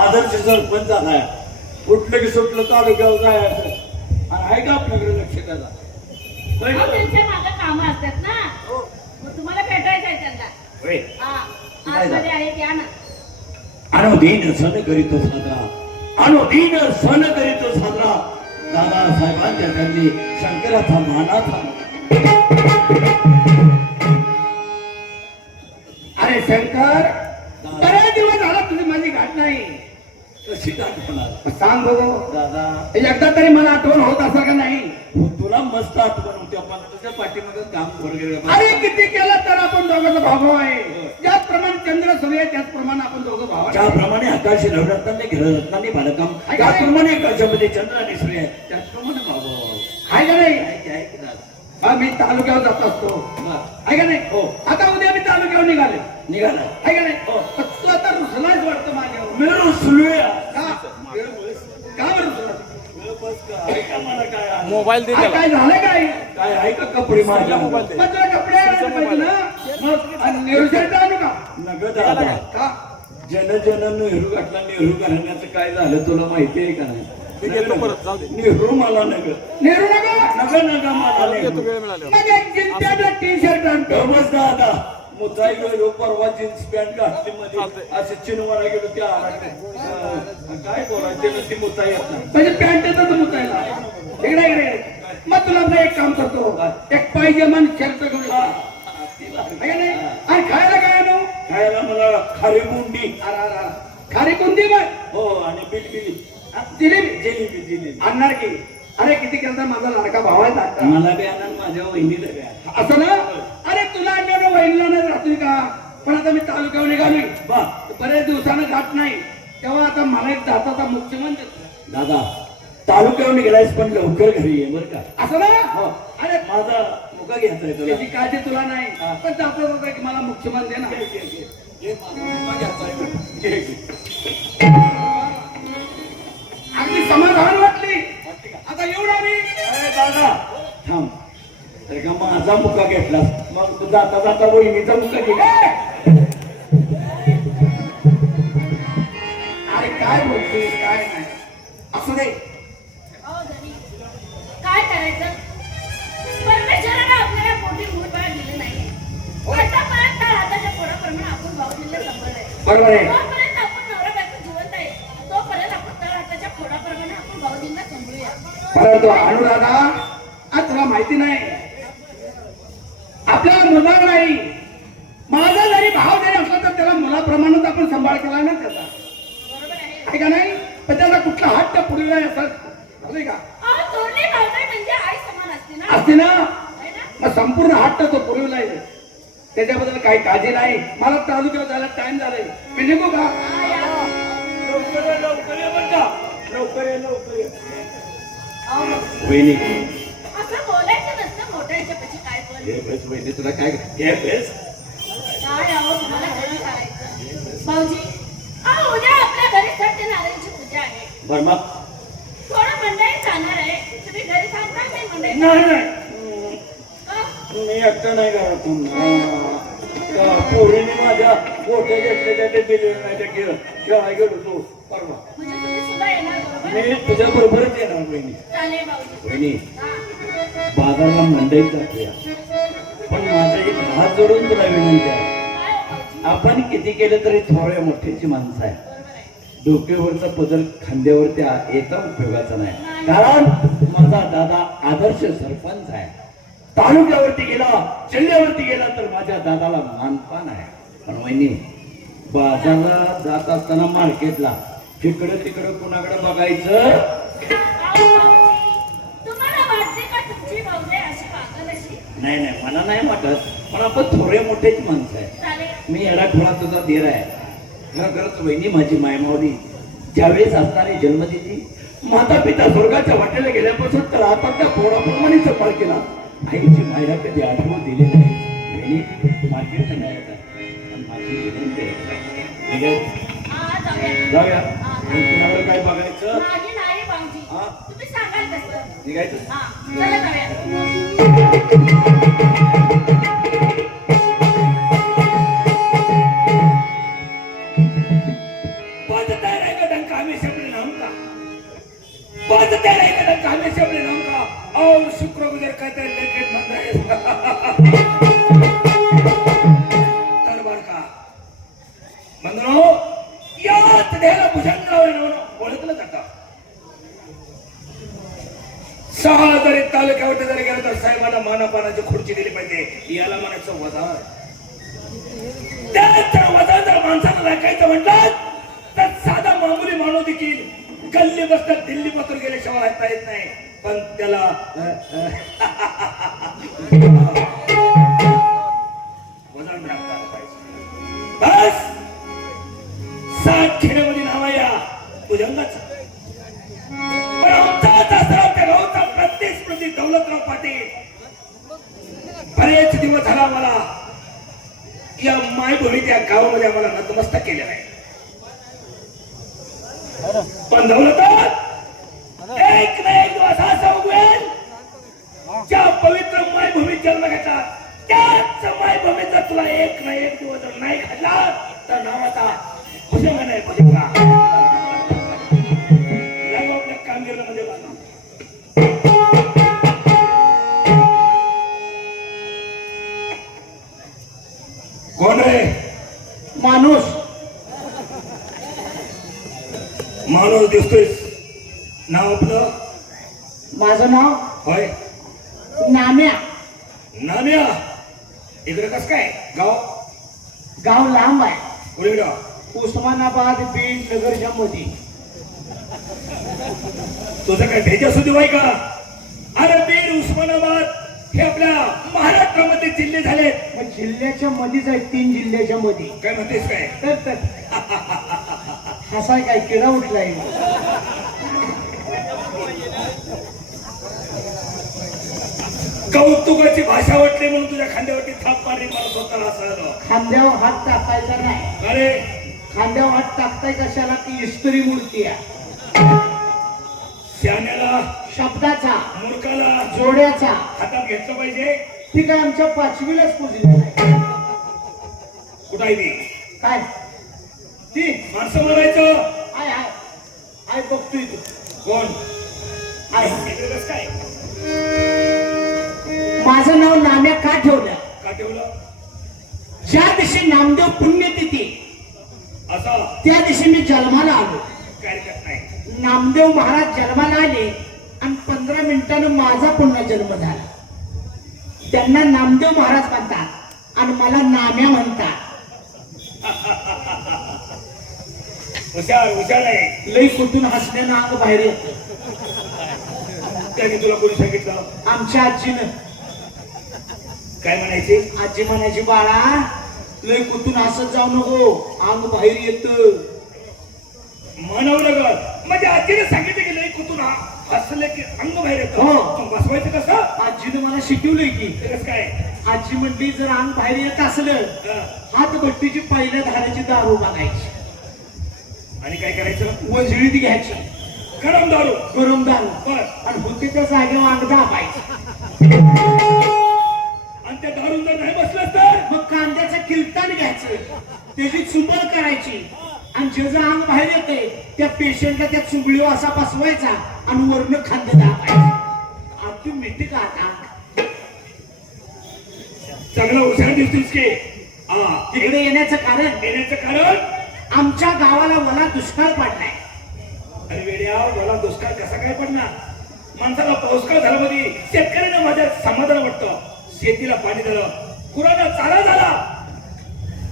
आदर्श सरपंच झालाय, कुठलं की सुटलं तालुक्यावर जायचं आणि आहे का आपल्याकडे लक्ष त्याला? त्यांच्या मागे कामं असतात ना, मग तुम्हाला भेटायचं आहे त्यांना. आतमध्ये आहे त्या ना. अनुदिन सण करीतो साजरा, अनुदिन सण करीतो साजरा, दादासाहेबांच्या त्यांनी शंकराचा मानाचा. अरे शंकर, बरेच दिवस झाला तुझी माझी गाठ नाही. कशी आठवणार सांग बघू दादा? एकदा तरी मला आठवण होत असं का नाही? तुला मस्त आठवण होती, आपण तुझ्या पाठीमध्ये काम वगैरे. अरे किती केलं तर आपण दोघं भाऊ आहे. ज्याप्रमाणे चंद्र सूर्य त्याचप्रमाणे आपण दोघं भाऊ आहे. ज्याप्रमाणे आकाश नवरत्नाने घेरं रत्नाने बालकाम, त्याप्रमाणे आकाशामध्ये चंद्र आणि सूर्य आहे, त्याचप्रमाणे बाबा आहे का नाही? आहे की दादा? हा, मी तालुक्यावर जात असतो, आहे का नाही? हो. आता उद्या मी तालुक्यावर निघाले, निघाला आहे का नाही? तर तू आता रुसलाच वाटतं माझ्यावर. मिळून सुलूया का बरं रुसला? मोबाईल दे काय त्याला. काय झालं काय? काय आहे का कपडे माझ्या? मोबाईल दे. मग तुला कपडे आणायला पाहिजे ना. मग आणि नेहरू शर्ट आणू का? नगद दादा, का? जन जन नेहरू घातला, नेहरू घालण्याचं काय झालं तुला माहिती आहे का नाही? मी घेतो परत, जाऊ दे. नेहरू मला नग नेहरू नका. नग नग मला घेतो नेहरू. वेळ मिळाल्यावर. मग एक जिंकत्याचा टी शर्ट आणतो. बस दादा, मुताई गेलो परवा जीन्स पॅन्ट घातली मध्ये चालतंय. असे चिनवाला गेलो त्या काय बोलायचं ती मुताई येत नाही. म्हणजे पॅन्ट येतं तर मुतायला. इकडे इकडे. मग तुला मी एक काम करतो, एक पायजमान शर्ट घेऊन ये. आहे का नाही? आणि खायला काय आणू? खायला मला खारी बुंदी, अरे, अरे, अरे. खारी कोणती मग? हो, आणि बिलबिली जिलेबी जिलेबी जिलेबी. आणणार की? अरे किती केलं माझा लाडका भाव आहे धाकटा. मला बी आणा, माझ्या वहिनीला बी आणा. असं ना? अरे तुला आणलं वहिनीला नाही राहतोय का? पण आता मी तालुक्यावर निघालोय, बा बरेच दिवसानं घाट नाही, तेव्हा आता मला एक जाताचा मुख्यमंत्री. दादा, तालुक्यावर निघालायस पण लवकर घरी ये बरं का? असं ना? हो. अरे माझा मुका घ्यायचा तुला. त्याची काळजी तुला नाही, पण जाता जाता की मला मुख्यमंत्री ना. घे, माझा मुका घ्यायचा आहे. घे, घे. अगदी समाधान वाटली. आता एवढा मी अरे दादा थांब, तर का माझा मुका घेतलास, मग तू जाता जाता वहिनीचा मुका घे. अरे काय बोलतोस? काय नाही, असू दे. अहो धनी, काय करायचं? परमेश्वराने आपल्याला पोटी मूठभर दिलं नाही. आतापर्यंत त्या हाताच्या पोटाप्रमाणे आपण भाऊजींना सांभाळलंय. बरोबर आहे. जोपर्यंत आपण नवरा बायको जिवंत आहे, तोपर्यंत आपण त्या हाताच्या पोटाप्रमाणे आपण भाऊजींना सांभाळूया. परंतु अनुराधा, आज तुला माहिती नाही, आपल्याला मुलगा नाही. माझा जरी भाव जरी असला तर त्याला मुलाप्रमाणेच आपण सांभाळ केला ना त्याचा, बरोबर आहे. आहे का नाही? पण त्याला कुठला हट्ट पुढे नाही असं नाही का? अहो, थोरली भावजाई म्हणजे आई समान असते ना. असते ना? आहे ना? मग संपूर्ण हट्ट तो पुरविला आहे, त्याच्याबद्दल काही काळजी नाही. मला तालुक्यावर जायला टाइम झालाय, मी निघू का? हा, या. लवकर ये, लवकर ये बरं का? लवकर ये, लवकर ये. अहो, वहिनी असं बोलायचं नसतं मोठ्याच्या पशी काय पण. हे बस, वहिनी तुला काय हे बस. काय अहो, तुम्हाला घरी करायचं भाऊजी? अहो, उद्या आपल्या घरी सत्यनारायणची पूजा आहे. बरं मग थोडं मंडळी जाणार आहे, तुम्ही घरी थांबणार नाही मंडळी? नाही नाही, का? मी एकटा नाही घरातून. त्या पोरीने माझ्या गोठ्या घेतल्या ते दिले नाही, ते खेळायला गेलो तो परवा. म्हणजे तुम्ही सुद्धा येणार बरोबर? मी तुझ्या बरोबरच येणार वहिनी. चालेल भाऊजी. वहिनी हा. बाजारला मंडईत जातोया, पण माझं एक हात जोडून तुला विनंती आहे. काय हो भाऊजी? आपण किती केलं तरी थोड्या मोठ्याची माणसं आहे. बरोबर आहे. डोक्यावरचा पदर खांद्यावरती येता उपयोगाचा नाही, कारण माझा दादा आदर्श सरपंच आहे. तालुक्यावरती गेला, जिल्ह्यावरती गेला तर माझ्या दादाला मानपान आहे. पण वहिनी, बाजारला जात असताना मार्केटला तिकडं तिकडं कुणाकडे बघायचं. अहो, भाऊजी, तुम्हाला वाटते का तुमची भाऊजाई अशी पागल अशी? नाही नाही, मला नाही वाटत, पण आपण थोडे मोठेच माणसं आहे. चालेल. मी येडाखोळा तुझा धीर आहे. खरंच वहिनी माझी मायमावली ज्यावेळेस असणारी जन्मदिनी माता पिता स्वर्गाच्या वाटेला गेल्यापासून तर आता त्या पोराप्रमाणे चपाळ केला. आईची मायरा कधी आठवण दिली नाही. वहिनी मार्केटला नाही येतात, पण माझी विनंती आहे. ठीक आहे, हा, जाऊया. जाऊया. हा. आणि कुणाकडे काय बघायचं? नाही नाही भाऊजी, हा? तुम्ही सांगाल तसं. निघायचं. हा, चला जाऊया. पाच तयार आहे का बस त्याला एखादा कामेश्वर नाम का और शुक्र गुजर कहते हैं लेकिन मंद दरबार का मंदरो यात देहाला भुजंगराव म्हणून ओळखलं जातं. 6 जरी तालुक्यावर जरी गेलं तर साहेबांना मानापानाची खुर्ची दिली पाहिजे. याला म्हणायचं वजार. त्याच वजार जर माणसाला राखायचं म्हटलं तर साधा मामूली माणूस देखील गल्ली बसतात दिल्ली पत्र गेल्याशिवाय राहता येत नाही. पण त्याला वजन राखता आलं पाहिजे. बस 7 खेड्यामध्ये नाव आहे या भुजंगाचं. पण आमचा दासराव त्या गावचा प्रत्येक स्मृती दौलतराव पाटील बरेच दिवस झाला मला या मायभूमीत या गावामध्ये आम्हाला नतमस्तक केलेलं आहे. पण दौलतात एक ना एक दिवस असा उगवेल ज्या पवित्र मायभूमीत जन्म घेतला त्याच मायभूमीचा तुला एक ना एक दिवस जर नाही घडला तर नावाचा भुजंग नाही भुजंगा लागू आपल्या कामगिरीमध्ये बांधा. कोण रे माणूस माणूस दिसतोय. नाव आपलं माझं नाव होय नाम्या. नाम्या. इकडे कस काय गाव गाव लांब आहे. कुठे उस्मानाबाद बीड नगरच्या मध्ये. तुझं काय भेजा सुद्धा होय का? अरे बीड उस्मानाबाद हे आपल्या महाराष्ट्रामध्ये जिल्हे झाले. मग जिल्ह्याच्या मध्येच आहे 3 जिल्ह्याच्या मध्ये. काय म्हणतेस काय? तर हसाय काय किडा उठलाय. कौतुकाची भाषा वाटली म्हणून तुझ्या खांद्यावरती थाप मारली मला स्वतःला असं. खांद्यावर हात टाकायचा नाही. अरे खांद्यावर हात टाकताय कशाला ती इस्त्री मूर्ती आहे. शहाण्याला शब्दाचा मूर्खाला जोड्याचा हातात घेतलं पाहिजे. ती काय आमच्या 5वीलाच पुजली नाही. कुठं आहे ती? काय ती माणसं मारायचं. आय आय आय बघतोय तू. कोण आय इकडे कसं काय? माझं नाव नाम्या का ठेवलं? का ठेवलं? ज्या दिवशी नामदेव पुण्यतिथी असं त्या दिवशी मी जन्माला आलो. काय करत नाही. नामदेव महाराज जन्माला आले आणि 15 मिनिटानं माझा पुन्हा जन्म झाला. त्यांना नामदेव महाराज म्हणतात आणि मला नाम्या म्हणतात. हुशार हुशार आहे. लई कुठून हसण्यानं अंग बाहेर येतं. त्याने तुला कोणी सांगितलं? आमच्या आजीनं. काय म्हणायचे? आजी म्हणायची बाळा लई कुठून हसत जाऊ नको अंग बाहेर येतं. मनवलं ग. म्हणजे आजीने सांगितलं की लई कुठून हसले की अंग बाहेर येतं. हो. तू बसवायचं कसं? आजीनं मला शिकवलंय की. ते कसं काय? आजी म्हणली जर अंग बाहेर येत असलं हं. हातभट्टीची पहिल्या धाराची दारू बघायची. आणि काय करायचं? वंजळीत घ्यायची गरम दारू. गरम दारू बर. आणि होते त्या जागेवर अंग दाबायची. आणि त्या दारू जर नाही बसलं तर मग कांद्याचं किलतान घ्यायचं त्याची चुंबळ करायची आणि ज्याचं अंग बाहेर येते त्या पेशंटला त्या चुंबळीवर असा बसवायचा आणि वरनं खांदे दाबायचे. ऑटोमॅटिक आता चांगला हुशार दिसतोस की. हा. तिकडे येण्याचं कारण येण्याचं कारण आमच्या गावाला मला दुष्काळ पडलाय. अरे वेड्या मला दुष्काळ कसा काय पडणार? माणसाला पाऊसकाळ झाला मध्ये शेतकऱ्यांना माझ्या समाधान वाटतं. शेतीला पाणी झालं, गुरांना चारा झाला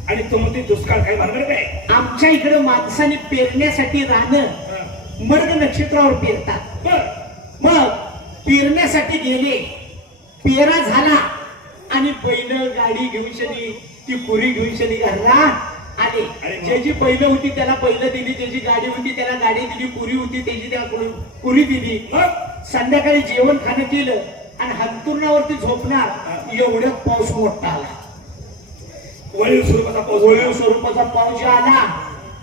आणि तो म्हणते दुष्काळ काय भानगड काय? आमच्या इकडे माणसाने पेरण्यासाठी राहणं हं. मर्ग नक्षत्रावर पेरतात. बर. मग पेरण्यासाठी गेले, पेरा झाला आणि बैल गाडी घेऊन शनी ती पुरी घेऊन शनी घरला आले. अरे वा. ज्याची बैल होती त्याला बैल दिली, ज्याची गाडी होती त्याला गाडी दिली, पुरी होती त्याची त्याला पुरी दिली. मग संध्याकाळी जेवण खाणं केलं आणि हंतुरणावरती झोपणार एवढ्यात पाऊस मोठा आला. वळीव स्वरूपाचा पाऊस. वळीव स्वरूपाचा पाऊस आला.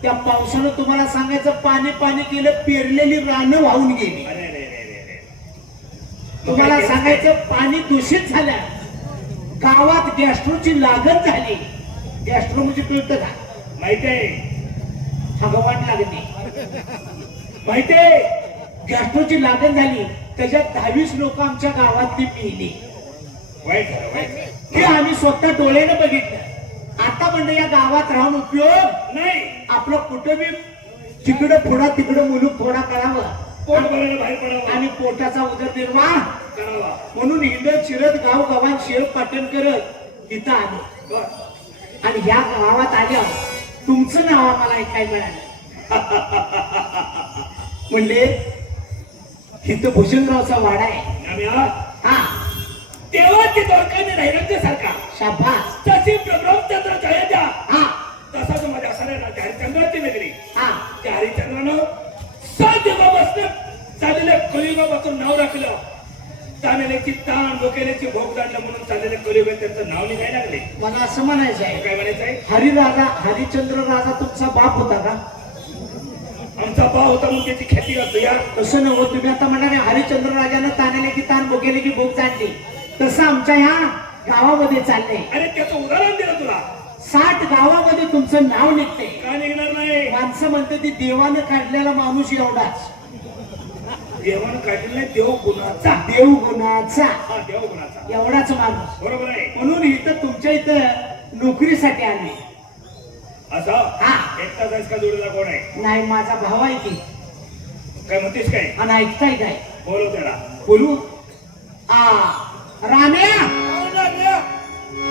त्या पावसानं तुम्हाला सांगायचं पाणी पाणी केलं, पेरलेली रानं वाहून गेली. अरे रे रे रे रे. तुम्हाला सांगायचं पाणी दूषित झालं. गावात गॅस्ट्रोची लागण झाली. गॅस्ट्रो म्हणजे कळतं का? माहिती आहे. हगवाट लागते. माहिती आहे. गॅस्ट्रोची लागण झाली त्याच्यात 22 लोक आमच्या गावातली मेली. वाईट झालं, वाईट झालं. हे आम्ही स्वतः डोळ्यानं बघितलं. आता म्हणजे या गावात राहून उपयोग नाही, आपलं कुठं बी तिकडं फोडा तिकडं मुलूक फोडा करावं पोट भरायला बाहेर पडावं आणि पोटाचा उदरनिर्वाह करावा. म्हणून हिंडत शिरत गाव गावात शेळ पाटण करत इथं आलो. बरं. आणि या गावात आल्यावर तुमचं नाव आम्हाला ऐकायला मिळालं. म्हणले इथं भूषणरावचा वाडा आहे. आम्ही आहात. हा देवाचे दोरकाने राहिलं सारखा शाबास. तशी ब्रह्मचंद्र जयजा हा तसाच माझ्या असणाऱ्या हरिचंद्राची नगरी. हा त्या हरिचंद्रानं 7 युगापासून चाललेल्या कलियुगापासून नाव राखलं. तानेल्याची ताण डोकेल्याची भोग जाणलं म्हणून चाललेल्या कलियुगात त्यांचं नाव निघायला लागले. मला असं म्हणायचं आहे काय म्हणायचं आहे? हरिराजा हरिश्चंद्र राजा तुमचा बाप होता का? आमचा भाव होता म्हणून त्याची खेती करतो या. तसं नव्हतं. तुम्ही आता म्हणाले हरिश्चंद्र राजानं तानेले की ताण बोकेले की भोग जाणली तसं आमच्या ह्या गावामध्ये चाललंय. अरे त्याचं उदाहरण दिलं तुला. 60 गावामध्ये तुमचं नाव निघते. का निघणार नाही? माणसं म्हणते ती देवानं काढलेला माणूस एवढाच. देवानं काढलेला नाही, देव गुणाचा. देव गुणाचा हा, देव गुणाचा. एवढाच माणूस. बरोबर आहे. म्हणून इथं तुमच्या इथं नोकरीसाठी आले. असं हा. एकटा जायचं का जोडीला कोण आहे? नाही माझा भाव आहे की. काय म्हणतेस काय? आणि ऐकताय काय? बोलव त्याला. बोलू राम्या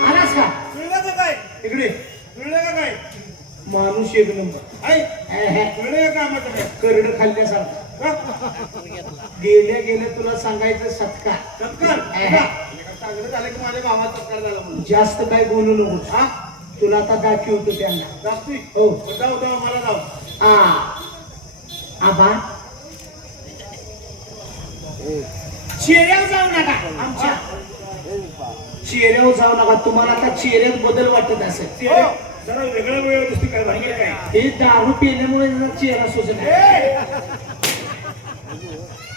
आलास का? काय इकडे काय माणूस एक नंबर. करड खाल्ल्यासारखा. गेल्या गेल्या तुला सांगायचं सत्कार. चांगलं झालं की माझ्या गावात सत्कार झाला म्हणून. जास्त काय बोलू नकोस. हा तुला आता दाखवतो त्यांना. जास्ती हो जाऊ जाऊ मला जाऊ. आबा चेहऱ्यावर जाऊ नका. आमच्या चेहऱ्यावर जाऊ नका. तुम्हाला आता चेहऱ्यात बदल वाटत असेल. जरा वेगळा वेळ दिसतो. काय भानगड काय? हे दारू पिल्यामुळे जरा चेहरा सुचत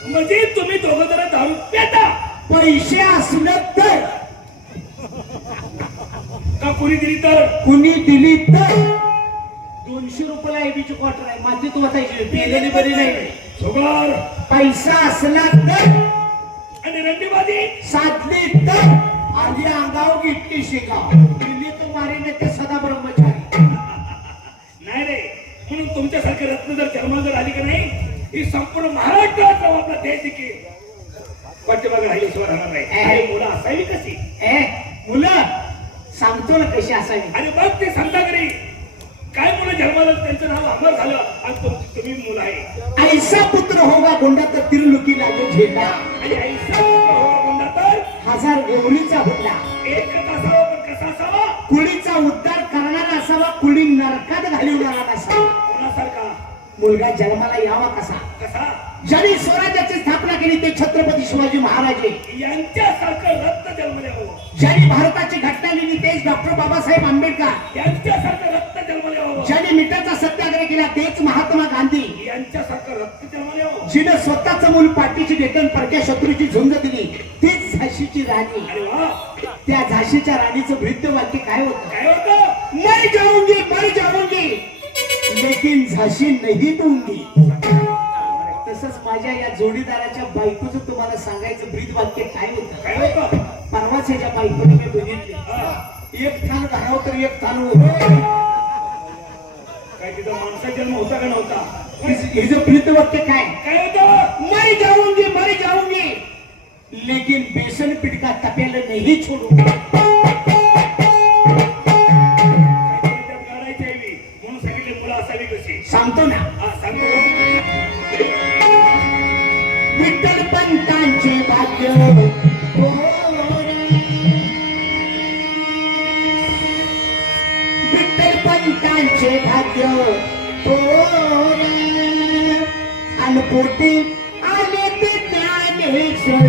म्हणजे तुम्ही दोघं जरा दारू पेता पैसे असलं तर का कुणी दिली तर? कुणी दिली तर 200 रुपयाला एबीची क्वार्टर आहे. मातीत वाचायची पेलेली बरी नाही. सुगार पैसा असला तर आणि रंडीबाजी साधली तर आधी अंगाव इतकी शिकाव. दिल्ली तर मारीने ते सदा ब्रह्मचारी. नाही रे. म्हणून तुमच्यासारखे रत्न जर जन्माला जर आली की नाही, ही संपूर्ण महाराष्ट्राचा आपला देश देखील पाठीमागे राहिल्याशिवाय राहणार नाही. आणि मुलं असावी कशी? मुलं सांगतो ना कशी असावी. आणि मग ते सांगता घरी काय मुलं जन्माला त्यांचं नाव अमर झालं आणि तुम्ही मुलं आहे. ऐसा पुत्र होगा गोंडा तर तिरलुकी लागो झेंडा. आणि ऐसा गुंडा तर 1000 गवळीचा हुंडा. एकच असावा, पण कसा असावा? कुळीचा उद्धार करणारा असावा. कुळी नरकात घालवणारा नसावा. कोणासारखा? मुलगा जन्माला यावा कसा? कसा? ज्यांनी स्वराज्याची स्थापना केली ते छत्रपती शिवाजी महाराजे. यांच्यासारखं रक्त जन्म द्यावं. ज्यांनी भारताची घटना लिहिली तेच डॉक्टर बाबासाहेब आंबेडकर. यांच्यासारखं रक्त जन्म द्यावं. ज्यांनी मिठाचा सत्याग्रह केला तेच महात्मा गांधी. यांच्यासारखं रक्त जन्म द्यावं. जिने स्वतःचं मूल पाठीची डेटन परक्या शत्रूची झुंज दिली तीच झाशीची राणी. अरे वा. त्या झाशीच्या राणीचं वृद्ध वाक्य काय होतं? काय होतं? मर जाऊंगी लेकिन झाशी नाही दूंगी. तसंच माझ्या या जोडीदाराच्या बायकोचं तुम्हाला सांगायचं ब्रीद वाक्य काय होतं? काय होतं? परवाच ह्याच्या बायकोने मी बघितली. एक थान घालाव तर एक थान होतं. काय तिथं माणसा जन्म होता का नव्हता? हिचं ब्रीद वाक्य काय? काय होतं? मर जाऊंगी लेकिन बेसन पीठ का तपेल नहीं छोडू. म्हणून सांगितले मुलं असावी कशी. सांगतो ना. सांगतो. विठ्ठल पंतांचे भाग्य विठ्ठल पंतांचे भाग्य अनपोटी आले ते ज्ञानेश्वर.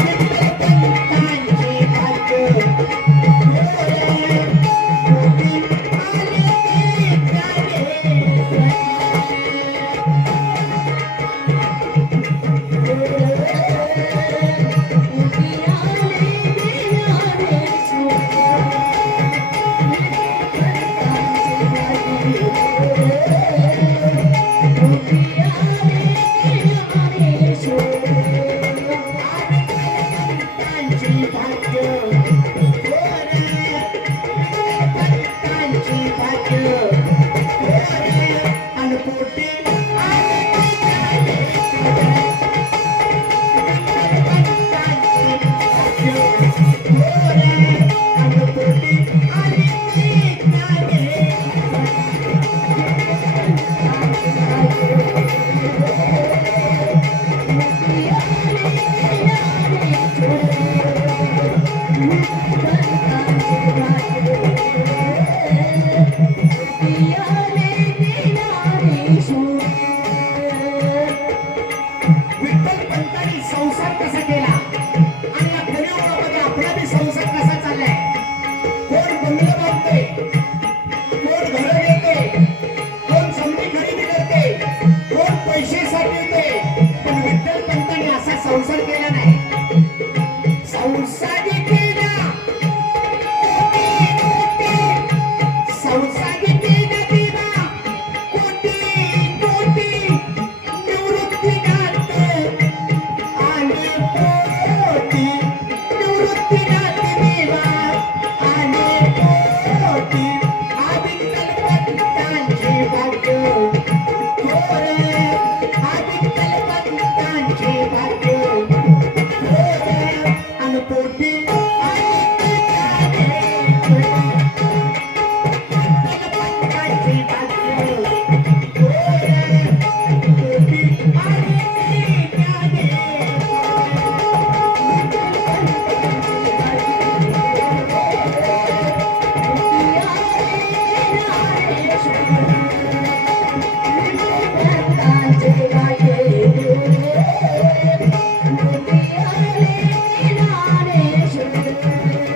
विठ्ठल पंतांचे भाग्य Yeah. पैशासाठी येते पण विठ्ठल पंतांनी असा संसार केला नाही. संसार केला संसार केला देवा कोटी कोटी निवृत्ती नाथ आले कोटी निवृत्ती नाथ देवा आले कोटी आविठ्ठल पंतांचे भाग्य थोर आविठ्ठल पंतांचे भाग्य थोर अनपोटी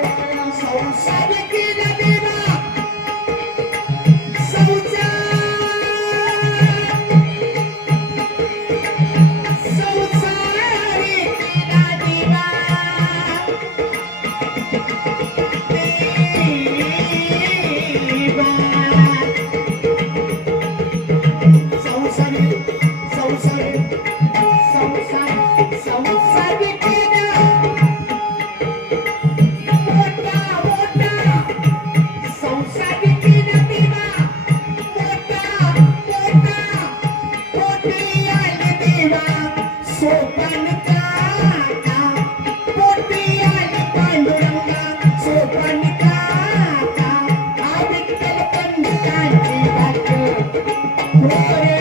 संसार केला देवा संसारी केला देवा संसारी संसारी संसार संसारी केला मोठा मोठा संसार केला देवा मोठा मोठा पोटी आले देवा सोपान काका पोटी आले पांडुरंगा सोपान काका आविठ्ठल पंतांचे भाग्य थोरे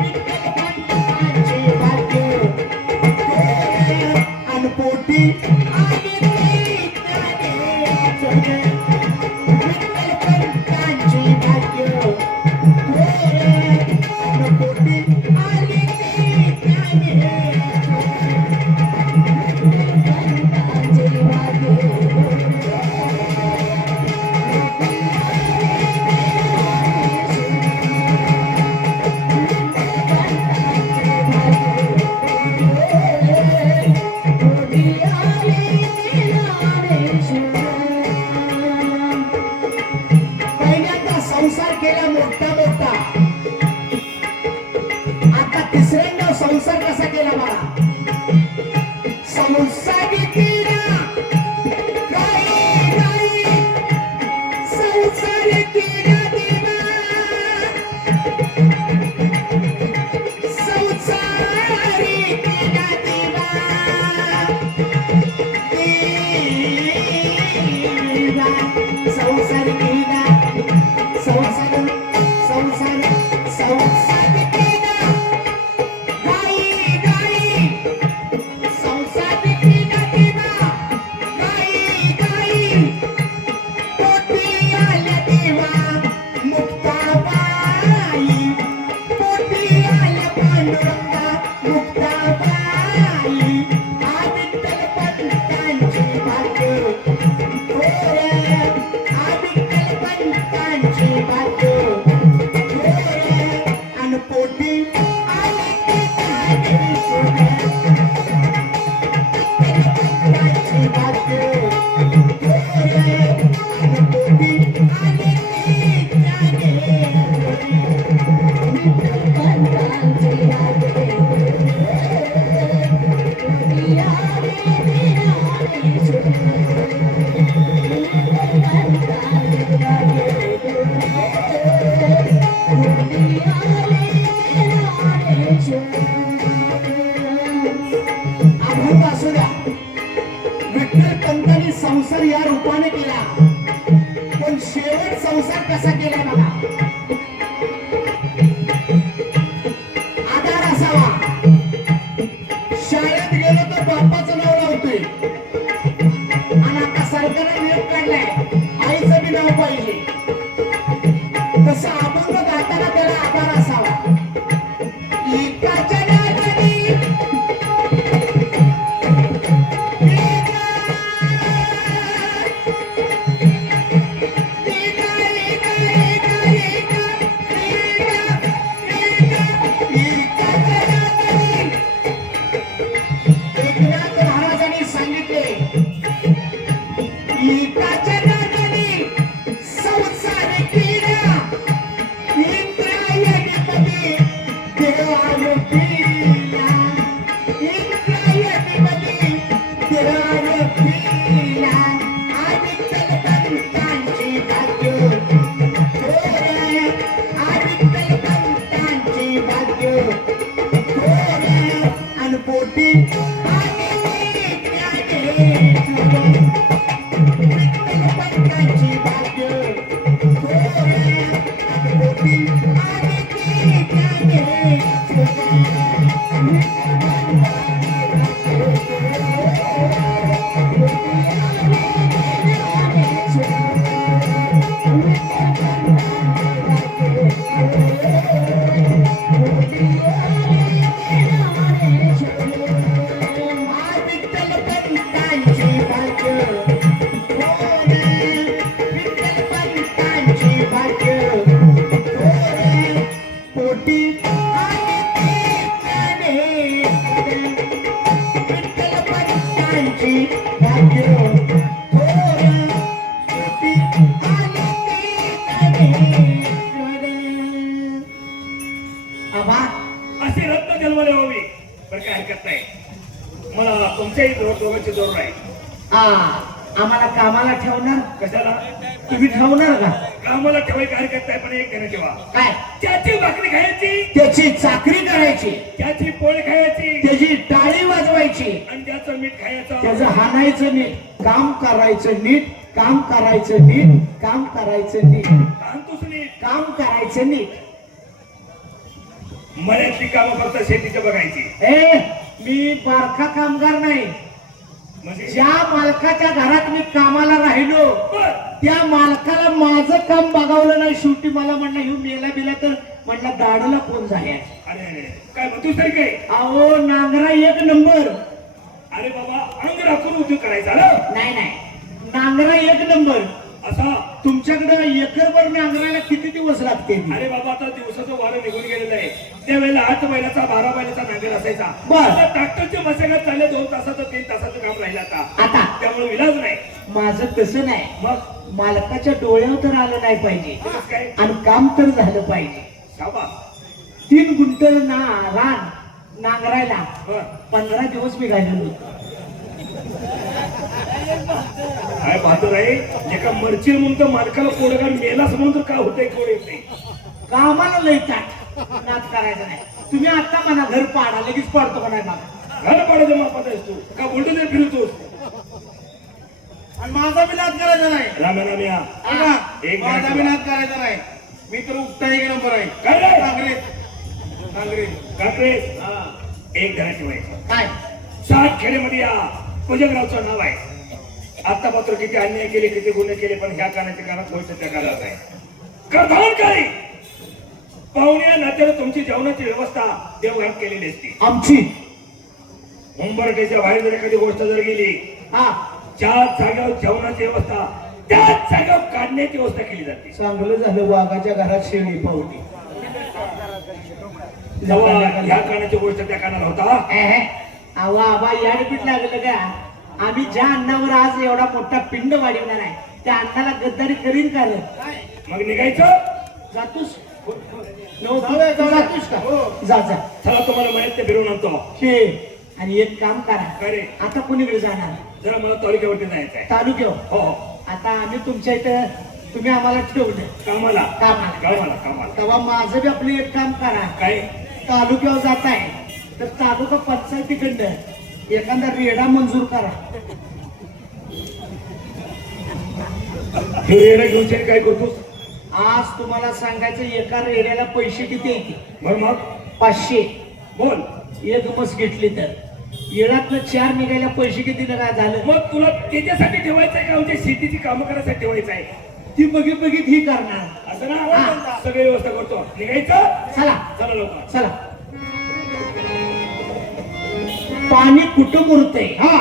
विठ्ठल पंतांचे भाग्य थोरे अनपोटी आले ज्ञानेश्वर विठ्ठल पंतांचे भाग्य थोरे अनपोटी आले ज्ञानेश्वर पंतांचे पहिल्यांदा संसार केला मोठा मोठा आता तिसऱ्यांदा संसार कसा केला मला संसार केला काही नाही संसार केला देवा संसारी केला देवा देवा संसार केला संसार संसार संसार केला गाई गाई संसार केला देवा गाई गाई पोटी आल्या देवा मुक्ताबाई पोटी आल्या पांडुरंगा मुक्ताबाई आविठ्ठल पंतांचे भाग्य थोर आविठ्ठल पंतांचे भाग्य थोर अनपोटी आले ज्ञानेश्वर पंतांचे भाग्य थोर अनपोटी आले ज्ञानेश्वर विठ्ठल पंतांचे भाग्य अभंग असू द्या विठ्ठल पंतांनी संसार या रूपाने केला पण शेवट संसार कसा केला बघा आधार असावा शाळेत गेलो तर बाप्पाचं नाव लावतोय आणि आता सरकारने नियम काढलाय आईचं बी नाव पाहिजे तसं अभंग गाताना त्याला आधार असावा एकाच्या नावाने एक आबा अशी रत्न जन्माला यावी पण काय हरकत नाही. मला तुमच्याही दोघांची जरूर आहे. आम्हाला कामाला ठेवणार कशाला तुम्ही ठेवणार का कामाला ठेवायची हरकत नाही, पण एक ध्यान ठेवा. काय त्याची भाकरी खायची, त्याची चाकरी करायची त्याची पोळी खायची त्याची टाळी वाजवायची आणि त्याचं मीठ खायचं. त्याचं हाणायचं नीट काम करायचं नीट काम करायचं नीट काम करायचं नीट सांगतोस नीट. काम करायचं नीट मळ्यातली कामं फक्त शेतीचं बघायची. ए मी बारका कामगार नाही. म्हणजे ज्या मालकाच्या घरात मी कामाला राहिलो बर. त्या मालकाला माझं काम बघावलं नाही. शेवटी मला म्हणलं येऊ मेला बिला तर म्हणलं दाढला कोण झाले. अरे काय म्हणतोस तरी काय. अहो नांगरा एक नंबर. अरे बाबा अंग राखून उद्योग करायचा ना. नाही नाही नांगरा एक नंबर. असा तुमच्याकडे एकरभर नांगरायला किती दिवस लागते अरे बाबा आता दिवसाचं वारं निघून गेलेलं आहे. त्यावेळेला 8 बैलाचा 12 बैलाचा नांगर असायचा. बर. आता ट्रॅक्टरच्या मशागत चालले 2 तासाचं 3 तासाचं काम राहिलं आता त्यामुळे विलाज नाही. माझं तसं नाही. मग मालकाच्या डोळ्यावर तर आलं नाही पाहिजे तेच काय आणि काम तर झालं पाहिजे. शाबास. 3 गुंठर रान नांगरायला बर. 15 दिवस मी घालवलो. काय बहादूर आहे. एका मर्ची म्हणून तर मालकाला कोण का मेलाच म्हणून तर काय होतंय कोण येत नाही. कामाला लय ताट नाच करायचं नाही. तुम्ही आता म्हणा घर पाडा लगेच पाडतो का नाही बघा. घर पाडायचं मापात आहेस तू का बोलतो ते फिरतोस. आणि माझा बी नाद करायचा नाही. रामनाम्या बघा, एक माझा बी मिनिट. नाद करायचा नाही. मी तर उपटा एक नंबर आहे. काय रे? काँग्रेस काँग्रेस एक घरात ठेवायचं. काय 7 खेड्यामध्ये या पूजकरावचं नाव आहे. आता मात्र किती अन्याय केले किती गुन्हे केले पण ह्या कानाच्या कानात भविष्य त्या कानात आहे. कर्धानकारी पाहुण्या नात्याला तुमची जेवणाची व्यवस्था देवघरात केलेली असते. आमची उंबरठ्याच्या बाहेर जर एखादी गोष्ट जर गेली हा ज्या जागेवर जेवणाची व्यवस्था त्याच जागेवर काढण्याची व्यवस्था केली जाते. चांगलं झालं वाघाच्या घरात शेळी पावली. तेव्हा ह्या कानाची गोष्ट त्या कानाला होता. आवा आबा याड पीठ लागलं का. आम्ही ज्या अन्नावर आज एवढा मोठा पिंड वाढवणार आहे त्या अन्नाला गद्दारी करीन का रे? मग निघायचं. जातोस जातोस का जा जा चला तुम्हाला माहित ते फिरवून आणतो. हे आणि एक काम करा. काय रे आता कुणीकडे जाणार जरा मला तालुक्यावरती जायचं आहे. तालुक्यावर. हो हो आता आम्ही तुमच्या इथं तुम्ही आम्हाला ठेवलं कामाला कामाला. कामाला कामाला तेव्हा माझं बी आपलं एक काम करा. काय तालुक्यावर जात आहे तर तालुका पंचायतीकडनं एखादा रेडा मंजूर करा. हे रेडा घेऊन शेत काय करतोस. आज तुम्हाला सांगायचं एका रेड्याला पैसे किती येते. बरं मग 500. बोल. एक बस घेतली तर येळातनं 4 निघायला पैसे किती नका झालं. मग तुला त्याच्यासाठी ठेवायचं आहे का आमच्या शेतीची कामं करायसाठी ठेवायचं आहे. ती बघित बघित ही करणार. असं ना सगळी व्यवस्था करतो. निघायचं. चला चला लोक चला. पाणी कुठं मुरतंय. हा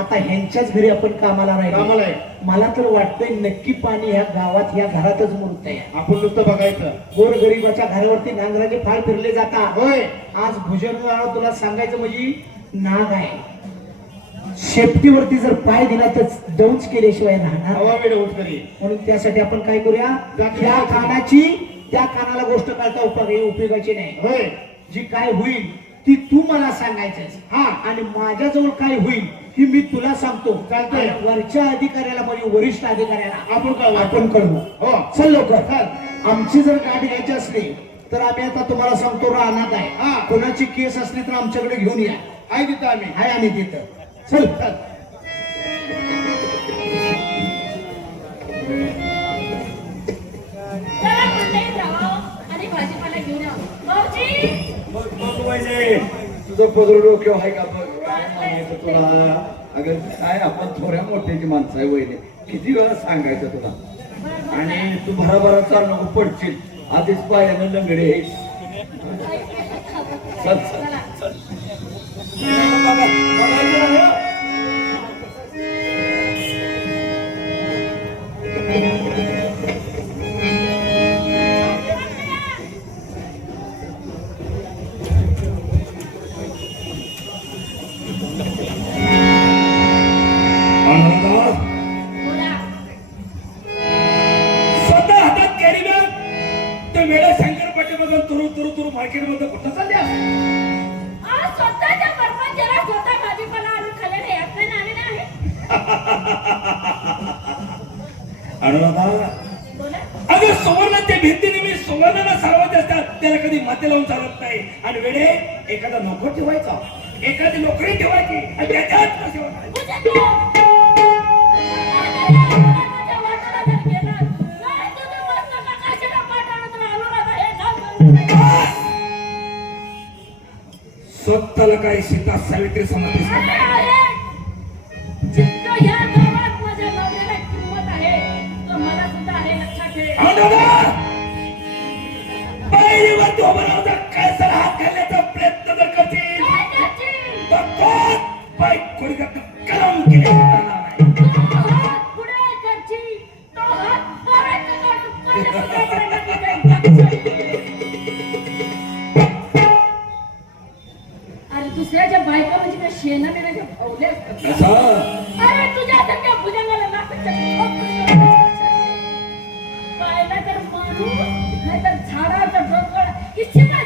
आता ह्यांच्याच घरी आपण कामाला कामाला राहिलो. आहे. मला तर वाटतंय नक्की पाणी ह्या गावात ह्या घरातच मुरतंय. आपण नुसतं बघायचं. गोरगरिबाच्या घरावरती नांगराचे फाळ फिरले जातात. होय आज भुजंगराव तुला सांगायचं म्हणजे नाग आहे. शेपटीवरती जर पाय दिला तर दौच केल्याशिवाय राहणार. हवा वेळ होत करी. म्हणून त्यासाठी आपण काय करूया त्या कानाची त्या कानाला गोष्ट करता उपयोगाची नाही. होय जी काय होईल ती तू मला सांगायचंस. हा आणि माझ्याजवळ काय होईल ही मी तुला सांगतो. चालतंय. आणि वरच्या अधिकाऱ्याला म्हणजे वरिष्ठ अधिकाऱ्याला आपण काय आपण कळवू. हो चल लवकर. आमची जर गाडी घ्यायची असली तर आम्ही आता तुम्हाला सांगतो राहणार आहे. हा. कोणाची केस असली तर आमच्याकडे घेऊन या. आहे तिथं आम्ही. हाय आम्ही तिथं. चल चल. चला मंडळी जावं आणि भाजीपाला घेऊन या. भाऊजी बघ पाहिजे तुझं पदर डोक्यावर आहे का बघ. काय म्हणायचं तुला. अगं काय आपण थोड्या मोठ्याची माणसं आहे वहिनी. किती वेळा सांगायचं तुला. आणि तू भराभरा चाल नको पडशील. आधीच पायानं लंगडे आहेत. चल चल चला. चल. बघायचं नाही. अनुराधा, बोला. स्वतः हातात कॅरी बॅग ते वेळा शंकर पाटील तुरु तुरु तुरु मार्केट मध्ये कुठं चालल्या? आज स्वतःच्या परपंचाला स्वतः भाजीपाला आणून खाल्ल्याने यात काही नाणे नाही. अनुराधा, बोला. अगं सुवर्ण ते भिंतीने मी सुवर्णाला सारवत असतात त्याला कधी माते लावून चालत नाही. आणि वेळे एखादा नोकर ठेवायचा, एखादी नोकरी ठेवायची आणि त्याच्यात पैसे वाटायचे. तुझ्या तो. अनुराधाच्या वाटाला जर गेला, नाही तुझं मस्त काकाशीला पाठवलं तर अनुराधा हे काम करू नये. स्वतःला काय सीता सावित्री समजते अरे का? आहे. जितकं ह्या गावात माझ्या नवऱ्याला किंमत आहे, तो मला सुद्धा आहे, लक्षात ठेव. अनुराधा, पायरीवरती उभं राहून जर कळसाला हात घालण्याचा प्रयत्न जर करतील काय करशील? तर कोण पाय खोडीत कलम केले जाणार नाही. तो हात पुढे करशील, तो हात परत काढून कळसापर्यंत तुझ्या टाकशील. अरे दुसऱ्याच्या बायका म्हणजे काय शेणा बिनाच्या भावले असतात. असं अरे तुझ्यासारख्या भुजंगाला नाकाच्या पाहिलं तर माणूस नाही तर झाडाचा डोंगर इच्छे काय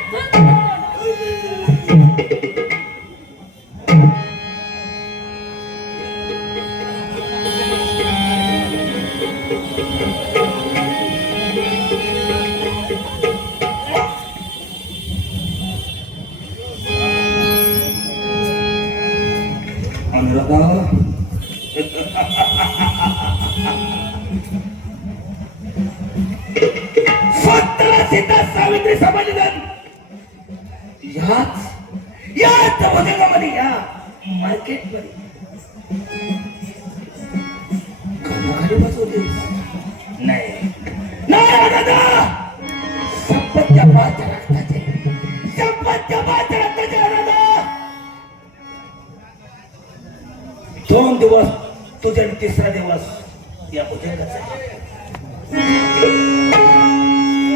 अनुराधा, स्वतःला सीता सावित्री समजलं याच भुजंगामध्ये या मार्केटमध्ये खाली बसवते नाही नाही अनुराधा, संपत्त्या पाच रक्ताचे, संपत्त्या पाच रक्ताचे अनुराधा. 2 दिवस तुझा आणि तिसरा दिवस या भुजंगाचा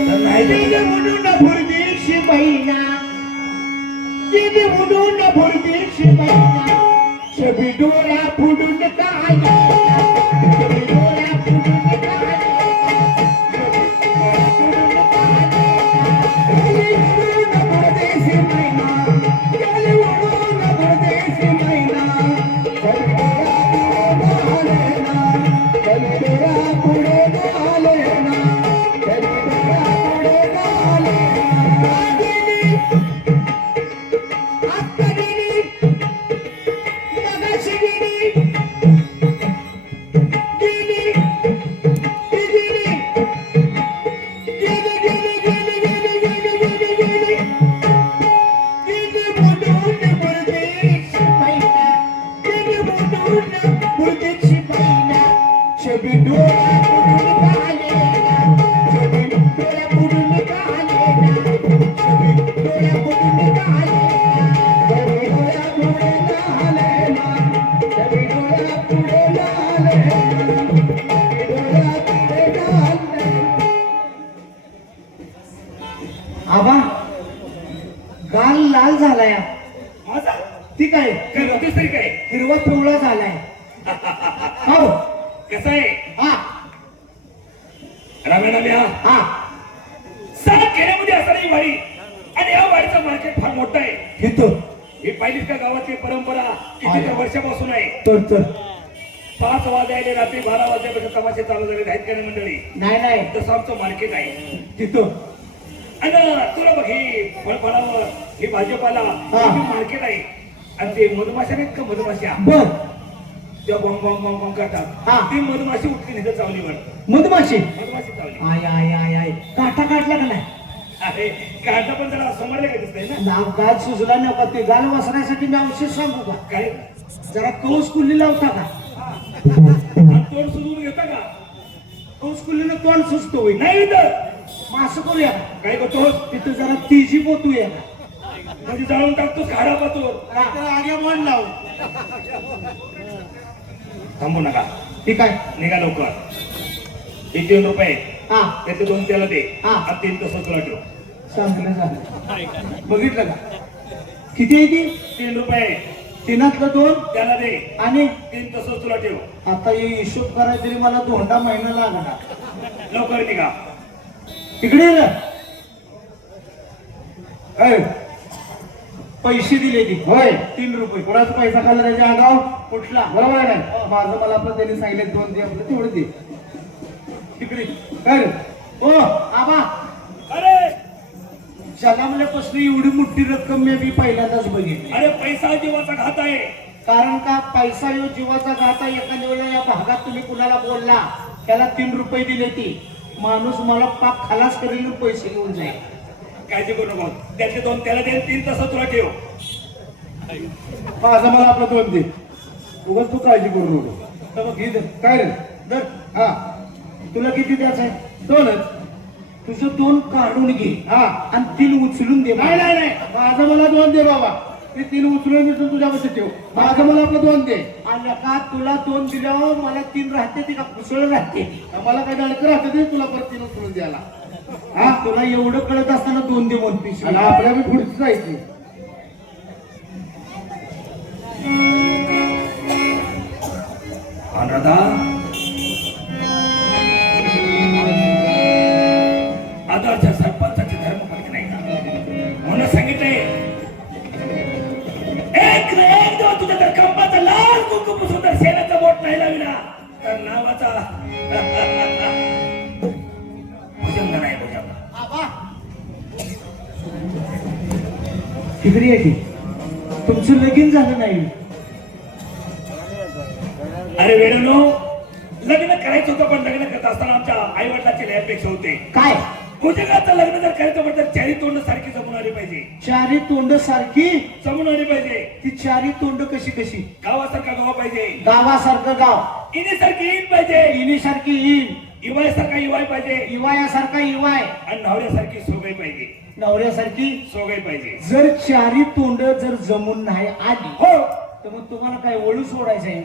तर नाही गेली म्हणून भुरदीशी बहिणा, गेली म्हणून भुरदीशी बहिणा, छबी डोळ्या फुडून काय, छबी डोळ्या फुडून काय, गेली म्हणून भुरदीशी बहिणा, गेली म्हणून भुरदीशी बहिणा, छबी डोळ्या पुढे आले ना, छबी डोळ्या पुढे आले ना, गेली आता गेली मगाशी गेली, गेली ती गेली, गेली गेली गेली गेली गेली गेली गेली, गेली म्हणून परदेशी बहिणा, गेली म्हणून परदेशी बहिणा, छबी डोळ्या पुढून आले ना, छबी डोळ्या पुढून आले ना, छबी डोळ्या पुढून आले ना, छबी डोळ्या पुढून आले ना, छबी डोळ्या पुढून आले ना, छबी डोळ्या पुढून आले. आबा गाल लाल झालाय, माझा ती काय काय होतेस तरी काय हिरवा पिवळा झालाय. हो कसं आहे हा रामेणाम्या हा 7 खेड्यामध्ये असणारी वाडी आणि या वाडीचं मार्केट फार मोठं आहे. घेतो ही पहिलीच का गावातली परंपरा किती वर्षापासून आहे. तर 5 वाजायले रात्री 12 वाजल्यापासून तमाशे चालू झाले आहेत का नाही मंडळी. नाही नाही तसं आमचं मार्केट आहे. तिथं आणि तुला बघ ही फळफळावर ही भाजीपाला हा. हे मार्केट आहे. आणि ते मधमाशा नाहीत का मधमाशा बर त्या बॉंग बॉंग बॉंग बॉंग करतात हा. ती मधमाशी उठली नाही तर चावली वाटतं. मधमाशी मधमाशी चावली आय आय आय आय काटा काढला का नाही अरे काढता पण जरा समजलं का दिसतंय ना नाव गाल सुजला नका ते गाल वसण्यासाठी मी औषध सांगू का काय जरा कौस कुल्ली लावता का आणि तोंड सुजवून घेता का कौस कुल्लीनं तोंड सुजतो होईल नाही तर मग असं करूया काय करतोस तिथं जरा तेजी पोतूया म्हणजे जाळून टाकतोस खाडा पातोर त्याला आगे मन लावू. थांबू नका ठीक आहे निघा लवकर. हे 3 रुपये हा त्याचे 2 त्याला दे हा. आणि 3 तसं तुला ठेव. चांगलं झालं बघितलं का किती आहे ती 3 रुपये तिनातलं 2 त्याला दे आणि 3 तसंच तुला ठेव. आता हे हिशोब करायला तरी मला 2 महिना लागणार लवकर निघा. तिकडे ये ना. काय? पैसे दिले ती होय 3 रुपये कोणाचा पैसा खाल्ला त्याच्या अंगाव कुठला बरोबर आहे ना माझं मला आपलं त्यांनी सांगितले 2 दे आपलं तेवढं दे तिकडे काय रे? हो आबा अरे जन्मल्यापासून एवढी मोठी रक्कम मी पहिल्यांदाच बघितली अरे पैसा जीवाचा घात आहे. कारण का पैसा यो जीवाचा घात आहे. एखाद्या वेळेला या भागात तुम्ही कुणाला बोलला त्याला 3 रुपये दिले ती माणूस मला पाक खलास करेल आणि पैसे घेऊन जाईल. काळजी करू नको. त्याचे 2 त्याला दे 3 तसं तुला ठेव. माझं मला आपलं 2 दे उगाच तू काळजी करू नको. तर मग घे दे. काय रे दर हा तुला किती द्यायचं आहे 2च तुझं 2 काढून घे हा आणि 3 उचलून दे नाही नाही नाही माझं मला 2 दे बाबा ते 3 उचलून मिळून तुझ्या पैसे ठेव माझं मला आपलं 2 दे आणि का तुला 2 दिल्यावर मला 3 राहते ती का कुसळ राहते ती? मला काय अडकं राहतं ते तुला परत 3 उचलून द्यायला हा तुला एवढं कळत असताना 2 दे म्हणतीस आणि आपल्या बी पुढची जायची अनुराधा आदर्श सरपंचाचे धर्म पत्नी नाही का म्हणून सांगितलंय एक ना एक दिवस तुझ्या तर कंपाचा लाल कुंकू पुसून तर शेणाचा बोट नाही लाविला तर नावाचा भुजंग नाही भुजंग. तिकडे आहे ती तुमचं लगीन झालं नाही अरे वेडनो लग्न करायचं होतं पण लग्न करत असताना आमच्या आई वडिलांची लय अपेक्षा होते. काय भुजंगाचं लग्न जर करायचं म्हटलं चारी तोंड सारखी जमून आली पाहिजे. चारी तोंड सारखी जमून आली पाहिजे. ती चारी तोंड कशी कशी गावासारखा गाव पाहिजे. गावासारखं गाव इनीसारखी ईन पाहिजे. इनीसारखी ईन इवायसारखा इवाय पाहिजे. इवायासारखा इवाय आणि नवऱ्यासारखी सोगई पाहिजे. नवऱ्यासारखी सोगई पाहिजे. जर चारी तोंड जर जमून नाही आली हो तर मग तुम्हाला काय वळू सोडायचं आहे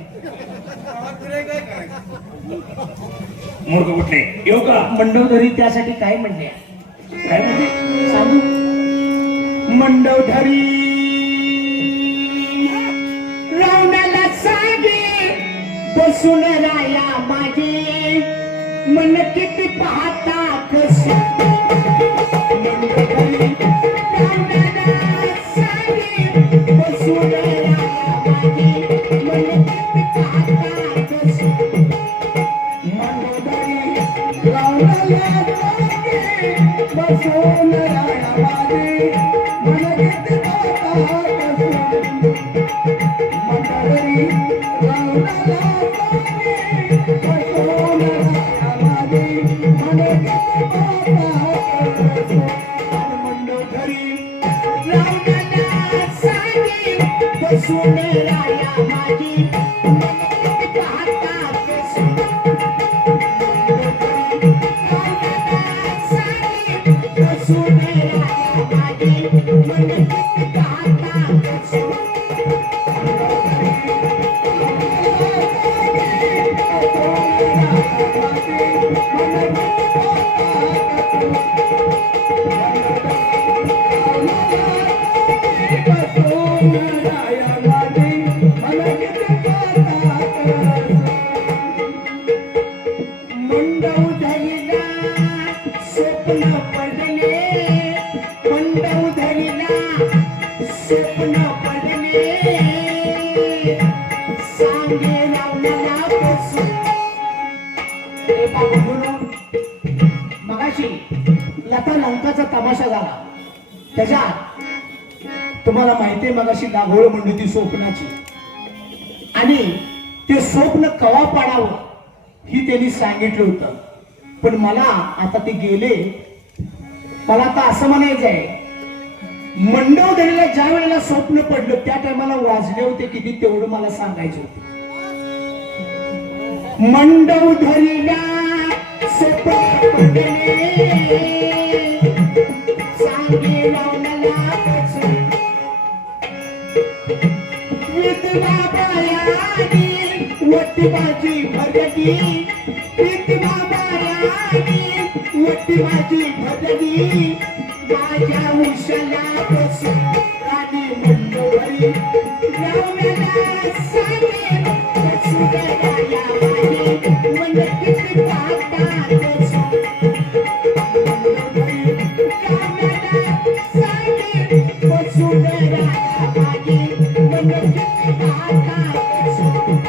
मूर्ख कुठले येऊ का मंडवधरी त्यासाठी काय म्हणले काय म्हणजे सांगू मंडवधरी रावणाला सांगे बसून राया माझे मन किती पाहता कसे मंडवधरी रावणाला सांगे बसून राया माझे मन किती पाहता कसे मंडवधरी रावणाला सांगे बसून राया माझे मन किती पाहता कसे मंडवधरी रावणाला सांगे बसून राया माझे मन किती पाहता कसे मंडवधरी रावणाला सांगे बसून राया माझे मन किती पाहता कसे बसून राया माझे मन किती पाहता कसे मंडवधरीला स्वप्न पडले मंडवधरीला स्वप्न पडले सांगे रावणाला बसून ए बाबा म्हणून मगाशी लता लंकाचा तमाशा झाला त्याच्यात तुम्हाला माहिती आहे मगाशी दाभोळ म्हणली ती स्वप्नाची आणि ते स्वप्न कवा पाडावं ही त्यांनी सांगितलं होतं पण मला आता ते गेले मला आता असं म्हणायचं आहे मंडवधरीला ज्या वेळेला स्वप्न पडलं त्या टायमाला वाजले होते किती तेवढं मला सांगायचं होतं मंडवधरीला स्वप्न पडले रावणाला बसून विधवा बायानी वटी माझी भरली विधवा बायानी वटी माझी भरली माझ्या उशाला बसून राणी मंडोळी रावणाला सांगे वसुदेवाया माझी मन किती पाहता बसून रावणाला सांगे वसुदेवाया माझी मन किती पाहता बसून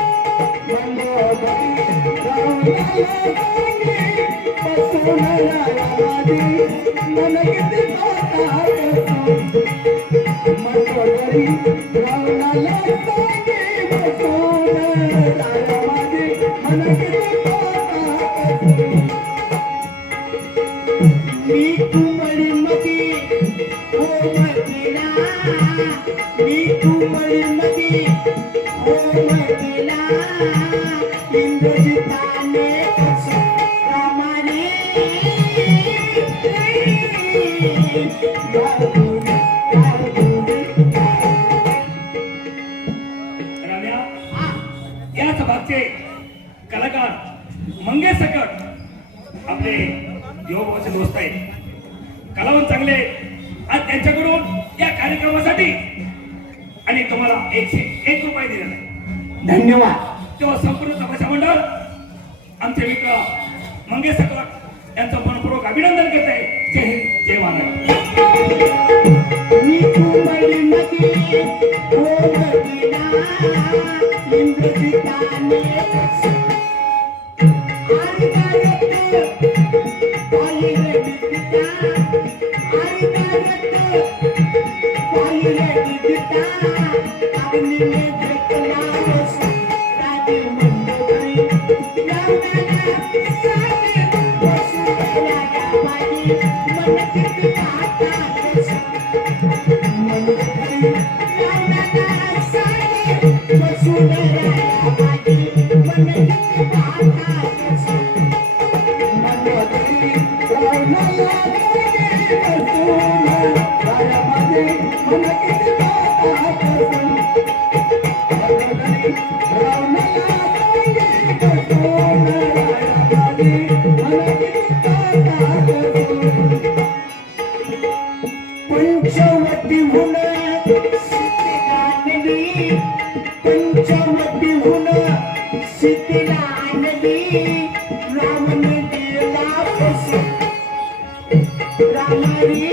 मी तुमडी मधी हो मदीना मी तुमडी मधी हो मदीना इंद्रजिताने रामाने रम्या याच भागचे कलाकार मंगेश सकट आपले योगाचे दोस्त आहेत कलावंत चांगले आज त्यांच्याकडून या कार्यक्रमासाठी आणि तुम्हाला 101 रुपये दिले आहे धन्यवाद तेव्हा संपूर्ण तमाशा मंडळ आमचे मित्र मंगेश सकट यांचं मनपूर्वक अभिनंदन करत आहे जय हिंद जय महाराष्ट्र मी तुमडी मधी हो मदीना इंद्रजिताने पंचवटी हुन सीतेला आणली रामन गेला फसून रामारी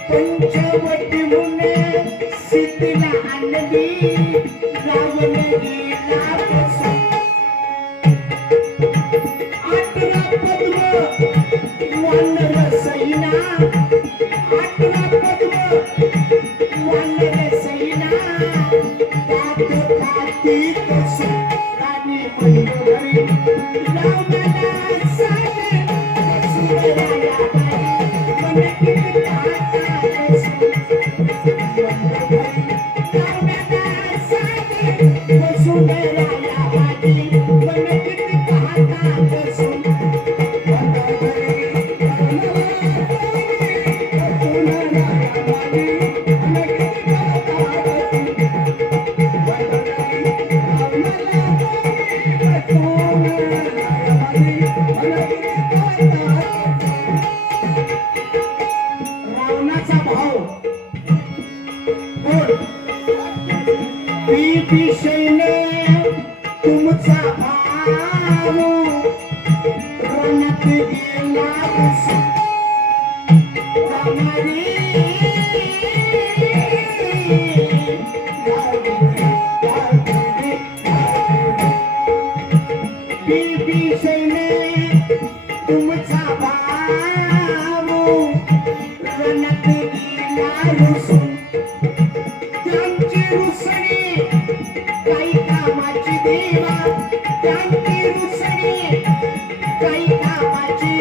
पंचवटी हुन सीतेला आणली रामन गेला फसून आठरा पद्म वानर सैना आठरा पद्म वानर सैना त्यात खाती कसं राणी मंडोळी रावणाला सांगे वसुदेवाया मन किती पाहता कसं रावणाला सांगे वसुदेवाया मन किती पाहता कसं रावणाचा भाव कोण विभीषणे तुमचा भाव रणात गेला रामारी विभीषणे तुमचा भाव रणात गेला रुसून त्यांची रुसणी काही कामाची देवा त्यांची रुसणी काही कामाची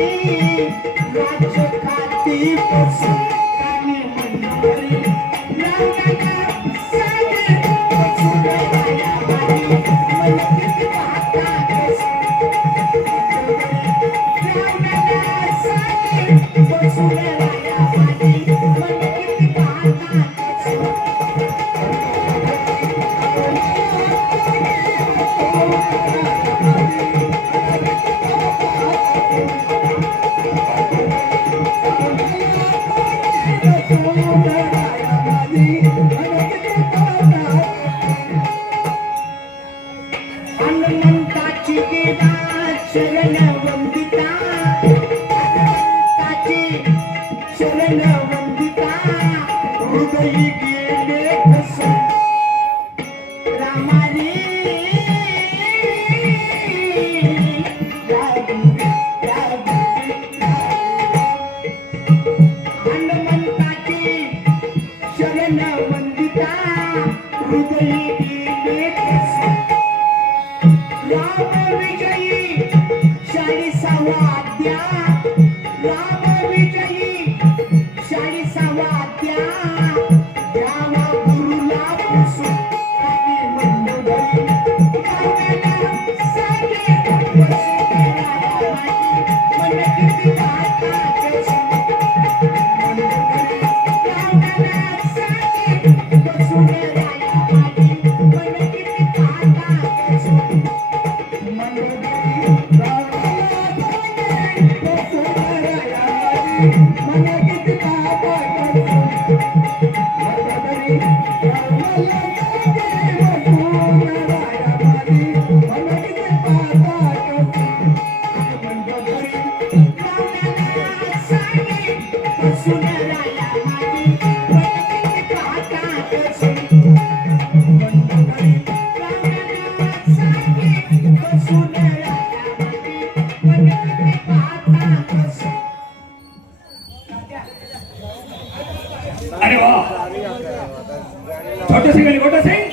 राज्य खाती बसून काही मंडळी रावणाला सांगे वसुदेवाया मन काची दिला शरण वंदिता काची शरण वंदिता हृदयी गेले कसून रामारी हनुमंताची शरण वंदिता हृदयी गेले कसून राम विजयी 40वा अध्याय राम विजयी 40वा अध्याय द्यावा गुरुला पुसून आणि मंडोदरी गाण्याला सागे वसुदेवाला मन किती गाता कसून मंडोदरी गाण्याला सागे वसुदेवाला मन किती गाता कसून अरे वाह छोटे सिंह आणि मोठे सिंह